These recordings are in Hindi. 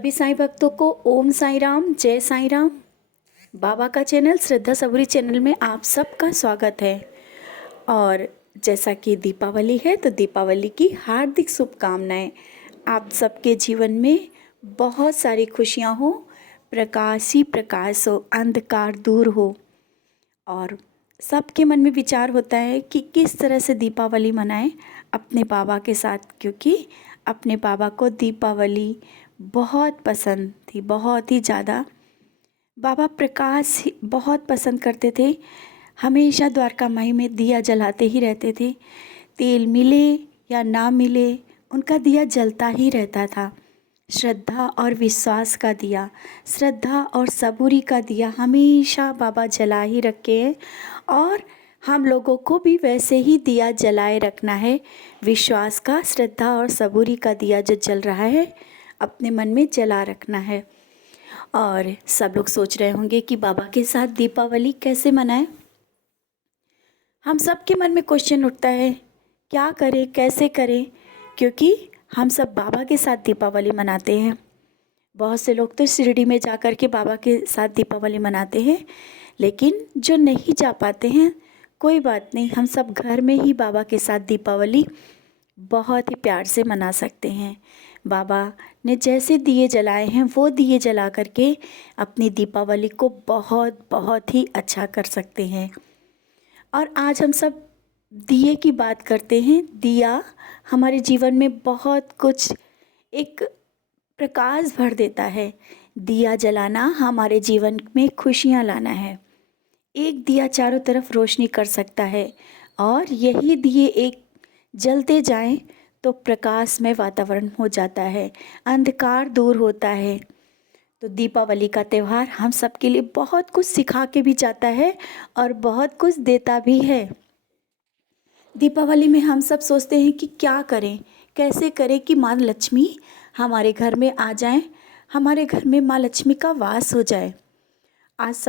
सभी साईं भक्तों को ओम साईं राम, जय साईं राम। बाबा का चैनल श्रद्धा सबूरी चैनल में आप सबका स्वागत है। और जैसा कि दीपावली है तो दीपावली की हार्दिक शुभकामनाएं। आप सबके जीवन में बहुत सारी खुशियां हो, प्रकाश ही प्रकाश हो, अंधकार दूर हो। और सबके मन में विचार होता है कि किस तरह से दीपावली मनाएं अपने बाबा के साथ, क्योंकि अपने बाबा को दीपावली बहुत पसंद थी, बहुत ही ज़्यादा। बाबा प्रकाश बहुत पसंद करते थे, हमेशा द्वारका माई में दिया जलाते ही रहते थे। तेल मिले या ना मिले उनका दिया जलता ही रहता था। श्रद्धा और विश्वास का दिया, श्रद्धा और सबूरी का दिया हमेशा बाबा जला ही रखे हैं। और हम लोगों को भी वैसे ही दिया जलाए रखना है। विश्वास का, श्रद्धा और सबूरी का दिया जो जल रहा है अपने मन में जला रखना है। और सब लोग सोच रहे होंगे कि बाबा के साथ दीपावली कैसे मनाएं। हम सब के मन में क्वेश्चन उठता है, क्या करें, कैसे करें, क्योंकि हम सब बाबा के साथ दीपावली मनाते हैं। बहुत से लोग तो शिरडी में जा कर के बाबा के साथ दीपावली मनाते हैं, लेकिन जो नहीं जा पाते हैं कोई बात नहीं, हम सब घर में ही बाबा के साथ दीपावली बहुत ही प्यार से मना सकते हैं। बाबा ने जैसे दिए जलाए हैं वो दिए जला करके अपनी दीपावली को बहुत बहुत ही अच्छा कर सकते हैं। और आज हम सब दिए की बात करते हैं। दिया हमारे जीवन में बहुत कुछ एक प्रकाश भर देता है। दिया जलाना हमारे जीवन में खुशियाँ लाना है। एक दिया चारों तरफ रोशनी कर सकता है, और यही दिए एक जलते जाएं तो प्रकाशमय वातावरण हो जाता है, अंधकार दूर होता है। तो दीपावली का त्यौहार हम सबके लिए बहुत कुछ सिखा के भी जाता है और बहुत कुछ देता भी है। दीपावली में हम सब सोचते हैं कि क्या करें, कैसे करें कि माँ लक्ष्मी हमारे घर में आ जाएं, हमारे घर में माँ लक्ष्मी का वास हो जाए। आज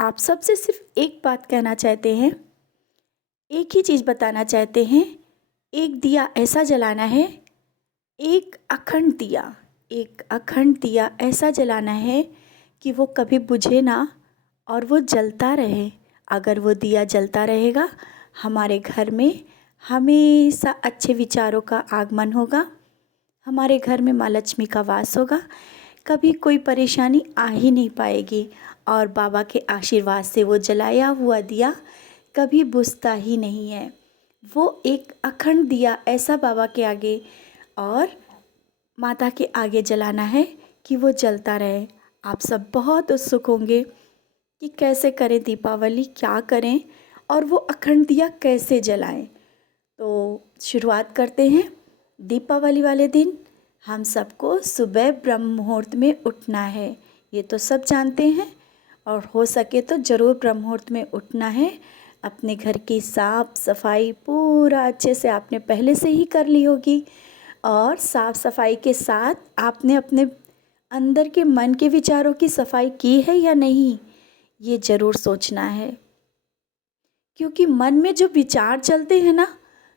आप सबसे सिर्फ एक बात कहना चाहते हैं, एक ही चीज़ बताना चाहते हैं। एक दिया ऐसा जलाना है, एक अखंड दिया, एक अखंड दिया ऐसा जलाना है कि वो कभी बुझे ना और वो जलता रहे। अगर वो दिया जलता रहेगा, हमारे घर में हमेशा अच्छे विचारों का आगमन होगा, हमारे घर में माँ लक्ष्मी का वास होगा, कभी कोई परेशानी आ ही नहीं पाएगी। और बाबा के आशीर्वाद से वो जलाया हुआ दिया कभी बुझता ही नहीं है। वो एक अखंड दिया ऐसा बाबा के आगे और माता के आगे जलाना है कि वो जलता रहे। आप सब बहुत उत्सुक होंगे कि कैसे करें दीपावली, क्या करें और वो अखंड दिया कैसे जलाएं। तो शुरुआत करते हैं। दीपावली वाले दिन हम सबको सुबह ब्रह्म मुहूर्त में उठना है, ये तो सब जानते हैं। और हो सके तो ज़रूर ब्रह्म मुहूर्त में उठना है। अपने घर की साफ़ सफाई पूरा अच्छे से आपने पहले से ही कर ली होगी, और साफ़ सफाई के साथ आपने अपने अंदर के मन के विचारों की सफाई की है या नहीं, ये ज़रूर सोचना है। क्योंकि मन में जो विचार चलते हैं ना,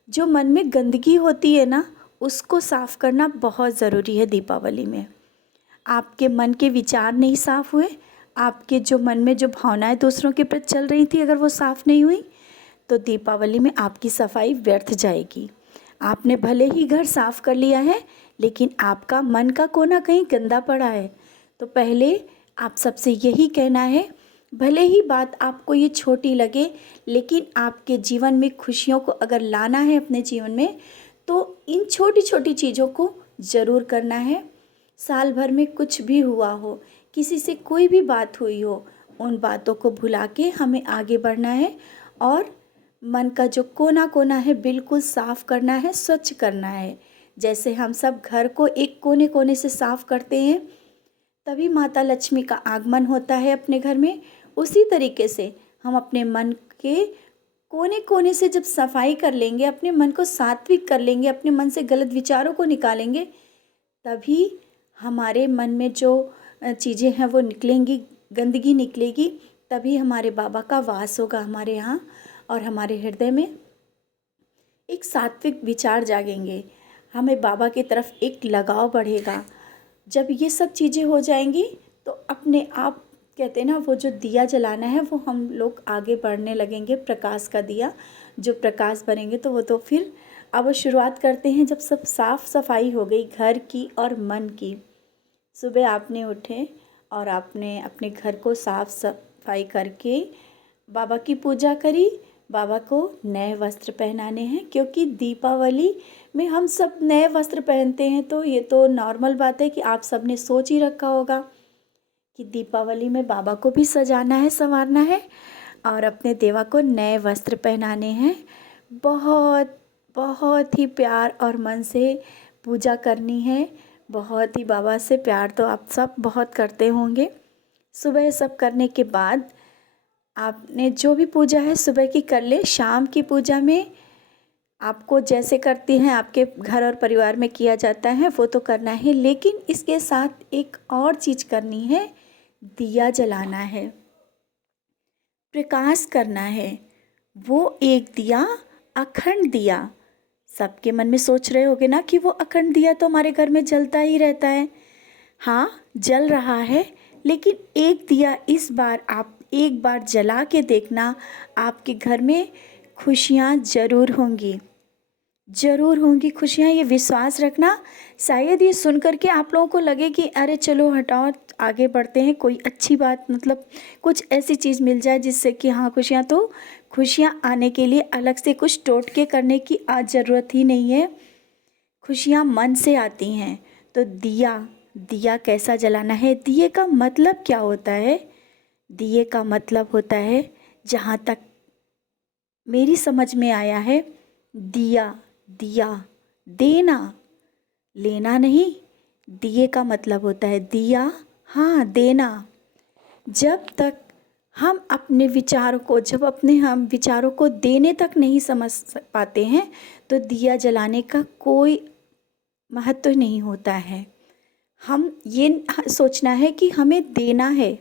जो मन में गंदगी होती है ना, उसको साफ़ करना बहुत ज़रूरी है दीपावली में। आपके मन के विचार नहीं साफ़ हुए, आपके जो मन में जो भावनाएं दूसरों के प्रति चल रही थी, अगर वो साफ़ नहीं हुई तो दीपावली में आपकी सफाई व्यर्थ जाएगी। आपने भले ही घर साफ़ कर लिया है, लेकिन आपका मन का कोना कहीं गंदा पड़ा है। तो पहले आप सबसे यही कहना है, भले ही बात आपको ये छोटी लगे, लेकिन आपके जीवन में खुशियों को अगर लाना है अपने जीवन में, तो इन छोटी छोटी चीज़ों को ज़रूर करना है। साल भर में कुछ भी हुआ हो, किसी से कोई भी बात हुई हो, उन बातों को भुला के हमें आगे बढ़ना है और मन का जो कोना कोना है बिल्कुल साफ़ करना है, स्वच्छ करना है। जैसे हम सब घर को एक कोने कोने से साफ़ करते हैं, तभी माता लक्ष्मी का आगमन होता है अपने घर में। उसी तरीके से हम अपने मन के कोने कोने से जब सफाई कर लेंगे, अपने मन को सात्विक कर लेंगे, अपने मन से गलत विचारों को निकालेंगे, तभी हमारे मन में जो चीज़ें हैं वो निकलेंगी, गंदगी निकलेगी। तभी हमारे बाबा का वास होगा हमारे यहाँ, और हमारे हृदय में एक सात्विक विचार जागेंगे, हमें बाबा की तरफ एक लगाव बढ़ेगा। जब ये सब चीज़ें हो जाएंगी तो अपने आप कहते हैं ना, वो जो दिया जलाना है वो हम लोग आगे बढ़ने लगेंगे, प्रकाश का दिया जो प्रकाश बनेंगे। तो वो तो फिर अब शुरुआत करते हैं। जब सब साफ़ सफाई हो गई घर की और मन की, सुबह आपने उठे और आपने अपने घर को साफ़ सफाई करके बाबा की पूजा करी। बाबा को नए वस्त्र पहनाने हैं, क्योंकि दीपावली में हम सब नए वस्त्र पहनते हैं। तो ये तो नॉर्मल बात है कि आप सब ने सोच ही रखा होगा कि दीपावली में बाबा को भी सजाना है, संवारना है और अपने देवा को नए वस्त्र पहनाने हैं। बहुत बहुत ही प्यार और मन से पूजा करनी है। बहुत ही बाबा से प्यार तो आप सब बहुत करते होंगे। सुबह सब करने के बाद आपने जो भी पूजा है सुबह की कर ले। शाम की पूजा में आपको जैसे करती हैं आपके घर और परिवार में किया जाता है वो तो करना है, लेकिन इसके साथ एक और चीज़ करनी है, दिया जलाना है, प्रकाश करना है। वो एक दिया, अखंड दिया। सबके मन में सोच रहे होगे ना कि वो अखंड दिया तो हमारे घर में जलता ही रहता है। हाँ, जल रहा है, लेकिन एक दिया इस बार आप एक बार जला के देखना, आपके घर में खुशियाँ ज़रूर होंगी, ज़रूर होंगी खुशियाँ, ये विश्वास रखना। शायद ये सुन कर के आप लोगों को लगे कि अरे चलो हटाओ आगे बढ़ते हैं, कोई अच्छी बात मतलब कुछ ऐसी चीज़ मिल जाए जिससे कि हाँ खुशियाँ, तो खुशियाँ आने के लिए अलग से कुछ टोटके करने की आज ज़रूरत ही नहीं है। खुशियाँ मन से आती हैं। तो दिया, दिया कैसा जलाना है, दिए का मतलब क्या होता है? दिए का मतलब होता है, जहाँ तक मेरी समझ में आया है, दिया, दिया देना, लेना नहीं। दिए का मतलब होता है दिया, हाँ देना। जब तक हम अपने विचारों को, जब अपने हम विचारों को देने तक नहीं समझ पाते हैं तो दिया जलाने का कोई महत्व नहीं होता है। हम ये सोचना है कि हमें देना है,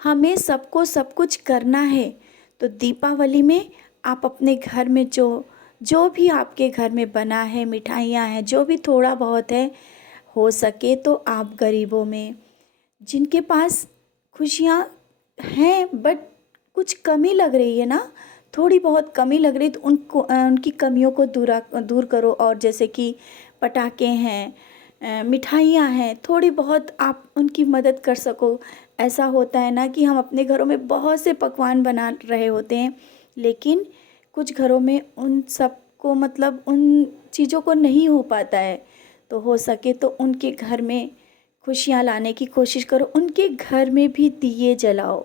हमें सबको सब कुछ करना है। तो दीपावली में आप अपने घर में जो जो भी आपके घर में बना है, मिठाइयाँ हैं, जो भी थोड़ा बहुत है, हो सके तो आप गरीबों में, जिनके पास खुशियाँ हैं बट कुछ कमी लग रही है ना, थोड़ी बहुत कमी लग रही, तो उनको उनकी कमियों को दूर करो। और जैसे कि पटाखे हैं, मिठाइयाँ हैं, थोड़ी बहुत आप उनकी मदद कर सको। ऐसा होता है ना कि हम अपने घरों में बहुत से पकवान बना रहे होते हैं, लेकिन कुछ घरों में उन सब को मतलब उन चीज़ों को नहीं हो पाता है। तो हो सके तो उनके घर में खुशियाँ लाने की कोशिश करो, उनके घर में भी दिए जलाओ,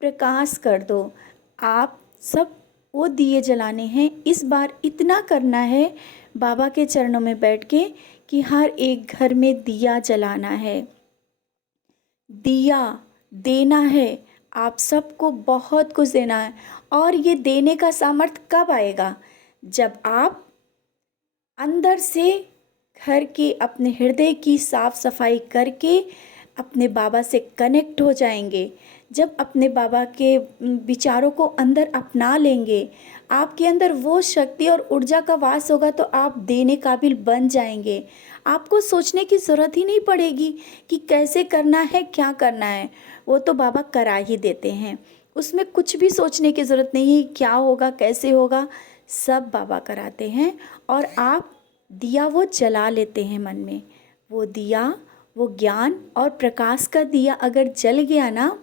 प्रकाश कर दो। आप सब वो दिए जलाने हैं। इस बार इतना करना है बाबा के चरणों में बैठ के कि हर एक घर में दिया जलाना है, दिया देना है। आप सबको बहुत कुछ देना है। और ये देने का सामर्थ्य कब आएगा? जब आप अंदर से घर के अपने हृदय की साफ सफाई करके अपने बाबा से कनेक्ट हो जाएंगे। जब अपने बाबा के विचारों को अंदर अपना लेंगे, आपके अंदर वो शक्ति और ऊर्जा का वास होगा, तो आप देने काबिल बन जाएंगे। आपको सोचने की ज़रूरत ही नहीं पड़ेगी कि कैसे करना है, क्या करना है। वो तो बाबा करा ही देते हैं। उसमें कुछ भी सोचने की ज़रूरत नहीं है, क्या होगा कैसे होगा, सब बाबा कराते हैं। और आप दिया वो जला लेते हैं मन में। वो दिया, वो ज्ञान और प्रकाश का दिया अगर जल गया ना,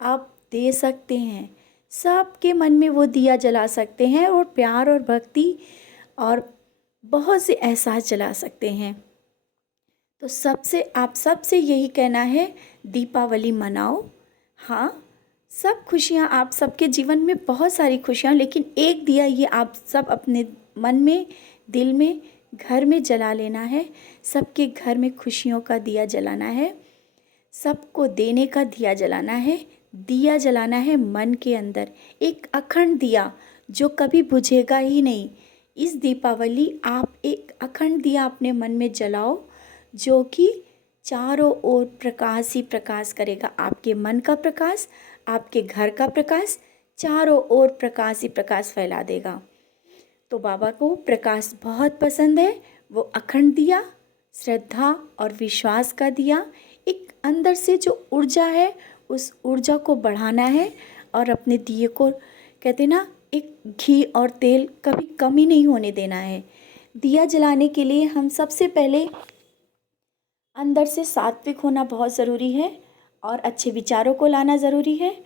आप दे सकते हैं, सबके मन में वो दिया जला सकते हैं और प्यार और भक्ति और बहुत से एहसास जला सकते हैं। तो आप सबसे यही कहना है, दीपावली मनाओ। हाँ, सब खुशियाँ, आप सबके जीवन में बहुत सारी खुशियाँ, लेकिन एक दिया ये आप सब अपने मन में, दिल में, घर में जला लेना है। सबके घर में खुशियों का दिया जलाना है, सबको देने का दिया जलाना है। दिया जलाना है मन के अंदर, एक अखंड दिया जो कभी बुझेगा ही नहीं। इस दीपावली आप एक अखंड दिया अपने मन में जलाओ, जो कि चारों ओर प्रकाश ही प्रकाश करेगा। आपके मन का प्रकाश, आपके घर का प्रकाश, चारों ओर प्रकाश ही प्रकाश फैला देगा। तो बाबा को प्रकाश बहुत पसंद है। वो अखंड दिया श्रद्धा और विश्वास का दिया। एक अंदर से जो ऊर्जा है उस ऊर्जा को बढ़ाना है और अपने दिए को कहते ना, एक घी और तेल कभी कमी नहीं होने देना है। दिया जलाने के लिए हम सबसे पहले अंदर से सात्विक होना बहुत ज़रूरी है और अच्छे विचारों को लाना ज़रूरी है।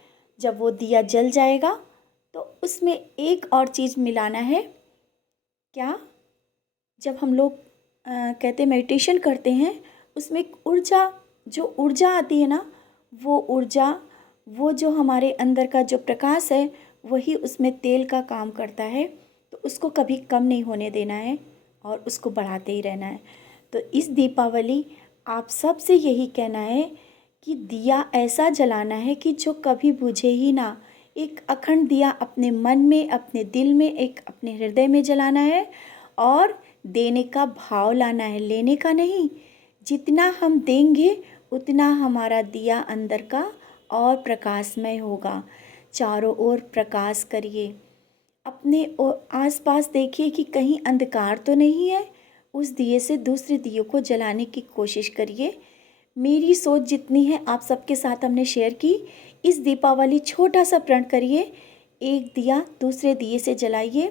जब वो दिया जल जाएगा तो उसमें एक और चीज़ मिलाना है। क्या? जब हम लोग कहते मेडिटेशन करते हैं, उसमें एक ऊर्जा, जो ऊर्जा आती है ना, वो ऊर्जा, वो जो हमारे अंदर का जो प्रकाश है, वही उसमें तेल का काम करता है। तो उसको कभी कम नहीं होने देना है और उसको बढ़ाते ही रहना है। तो इस दीपावली आप सबसे यही कहना है कि दिया ऐसा जलाना है कि जो कभी बुझे ही ना। एक अखंड दिया अपने मन में, अपने दिल में, एक अपने हृदय में जलाना है और देने का भाव लाना है, लेने का नहीं। जितना हम देंगे उतना हमारा दिया अंदर का और प्रकाशमय होगा। चारों ओर प्रकाश करिए, अपने आसपास देखिए कि कहीं अंधकार तो नहीं है। उस दिए से दूसरे दियों को जलाने की कोशिश करिए। मेरी सोच जितनी है आप सबके साथ हमने शेयर की। इस दीपावली छोटा सा प्रण करिए, एक दिया दूसरे दिए से जलाइए,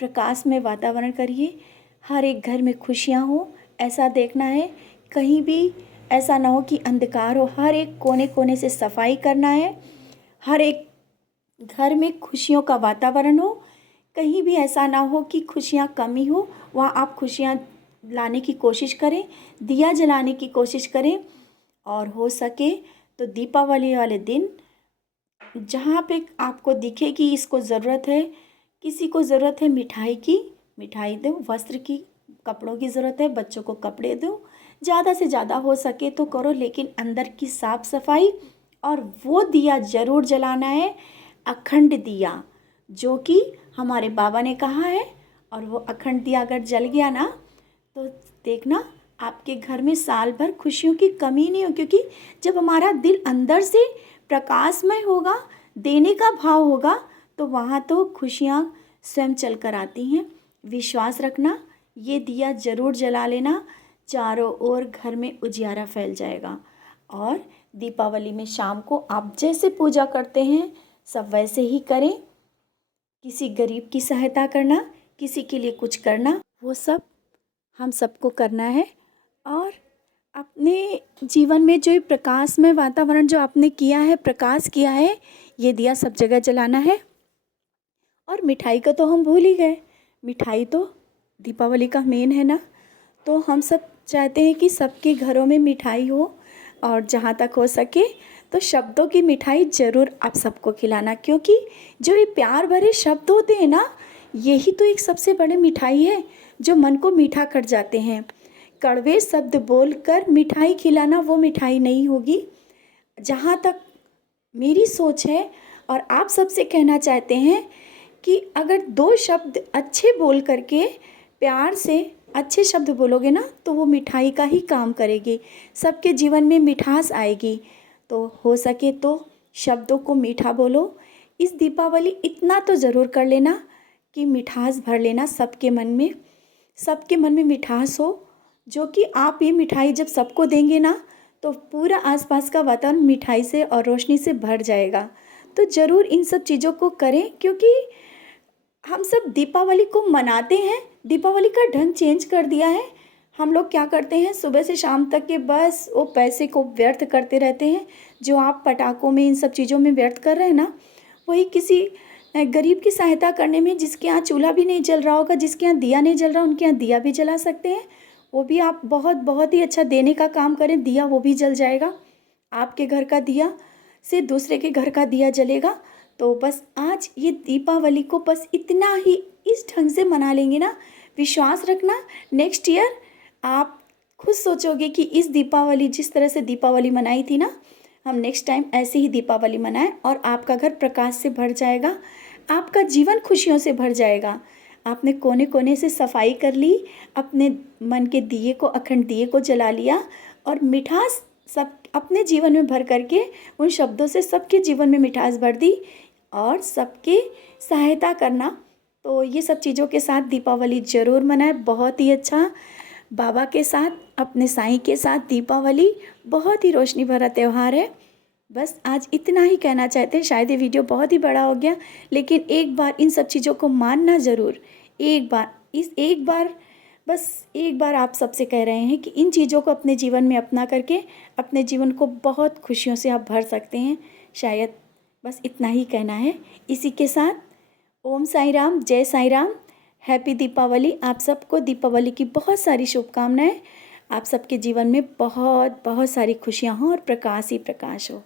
प्रकाश में वातावरण करिए, हर एक घर में खुशियाँ हो, ऐसा देखना है। कहीं भी ऐसा ना हो कि अंधकार हो, हर एक कोने कोने से सफाई करना है, हर एक घर में खुशियों का वातावरण हो। कहीं भी ऐसा ना हो कि खुशियाँ कमी हो, वहाँ आप खुशियाँ लाने की कोशिश करें, दिया जलाने की कोशिश करें। और हो सके तो दीपावली वाले दिन जहाँ पे आपको दिखे कि इसको ज़रूरत है, किसी को ज़रूरत है मिठाई की, मिठाई दो, वस्त्र की, कपड़ों की ज़रूरत है, बच्चों को कपड़े दो। ज़्यादा से ज़्यादा हो सके तो करो, लेकिन अंदर की साफ़ सफाई। और वो दिया ज़रूर जलाना है, अखंड दिया, जो कि हमारे बाबा ने कहा है। और वो अखंड दिया अगर जल गया ना, तो देखना आपके घर में साल भर खुशियों की कमी नहीं हो। क्योंकि जब हमारा दिल अंदर से प्रकाशमय होगा, देने का भाव होगा, तो वहाँ तो खुशियाँ स्वयं चल कर आती हैं। विश्वास रखना, ये दिया ज़रूर जला लेना, चारों ओर घर में उजियारा फैल जाएगा। और दीपावली में शाम को आप जैसे पूजा करते हैं सब वैसे ही करें। किसी गरीब की सहायता करना, किसी के लिए कुछ करना, वो सब हम सबको करना है। और अपने जीवन में जो प्रकाश में वातावरण जो आपने किया है, प्रकाश किया है, ये दिया सब जगह जलाना है। और मिठाई का तो हम भूल ही गए, मिठाई तो दीपावली का मेन है ना। तो हम सब चाहते हैं कि सबके घरों में मिठाई हो, और जहाँ तक हो सके तो शब्दों की मिठाई ज़रूर आप सबको खिलाना। क्योंकि जो ये प्यार भरे शब्द होते हैं ना, यही तो एक सबसे बड़ी मिठाई है जो मन को मीठा कर जाते हैं। कड़वे शब्द बोलकर मिठाई खिलाना वो मिठाई नहीं होगी। जहाँ तक मेरी सोच है और आप सबसे कहना चाहते हैं कि अगर दो शब्द अच्छे बोल करके, प्यार से अच्छे शब्द बोलोगे ना, तो वो मिठाई का ही काम करेगी, सबके जीवन में मिठास आएगी। तो हो सके तो शब्दों को मीठा बोलो। इस दीपावली इतना तो ज़रूर कर लेना कि मिठास भर लेना सबके मन में, सबके मन में मिठास हो। जो कि आप ये मिठाई जब सबको देंगे ना, तो पूरा आसपास का वातावरण मिठाई से और रोशनी से भर जाएगा। तो ज़रूर इन सब चीज़ों को करें, क्योंकि हम सब दीपावली को मनाते हैं, दीपावली का ढंग चेंज कर दिया है। हम लोग क्या करते हैं, सुबह से शाम तक के बस वो पैसे को व्यर्थ करते रहते हैं। जो आप पटाखों में, इन सब चीज़ों में व्यर्थ कर रहे हैं ना, वही किसी गरीब की सहायता करने में, जिसके यहाँ चूल्हा भी नहीं जल रहा होगा, जिसके यहाँ दिया नहीं जल रहा, उनके यहाँ दिया भी जला सकते हैं। वो भी आप बहुत बहुत ही अच्छा देने का काम करें, दिया वो भी जल जाएगा। आपके घर का दिया से दूसरे के घर का दिया जलेगा। तो बस आज ये दीपावली को बस इतना ही इस ढंग से मना लेंगे ना, विश्वास रखना नेक्स्ट ईयर आप खुद सोचोगे कि इस दीपावली, जिस तरह से दीपावली मनाई थी ना, हम नेक्स्ट टाइम ऐसे ही दीपावली मनाएं और आपका घर प्रकाश से भर जाएगा, आपका जीवन खुशियों से भर जाएगा। आपने कोने कोने से सफाई कर ली, अपने मन के दिए को, अखंड दिए को जला लिया, और मिठास सब अपने जीवन में भर करके उन शब्दों से सबके जीवन में मिठास भर दी और सबके सहायता करना। तो ये सब चीज़ों के साथ दीपावली ज़रूर मनाएं। बहुत ही अच्छा बाबा के साथ, अपने साईं के साथ दीपावली बहुत ही रोशनी भरा त्यौहार है। बस आज इतना ही कहना चाहते हैं। शायद ये वीडियो बहुत ही बड़ा हो गया, लेकिन एक बार इन सब चीज़ों को मानना ज़रूर। एक बार आप सबसे कह रहे हैं कि इन चीज़ों को अपने जीवन में अपना करके अपने जीवन को बहुत खुशियों से आप भर सकते हैं। शायद बस इतना ही कहना है। इसी के साथ ओम साई राम, जय साई राम, हैप्पी दीपावली। आप सबको दीपावली की बहुत सारी शुभकामनाएं। आप सबके जीवन में बहुत बहुत सारी खुशियाँ हों और प्रकाश ही प्रकाश हो।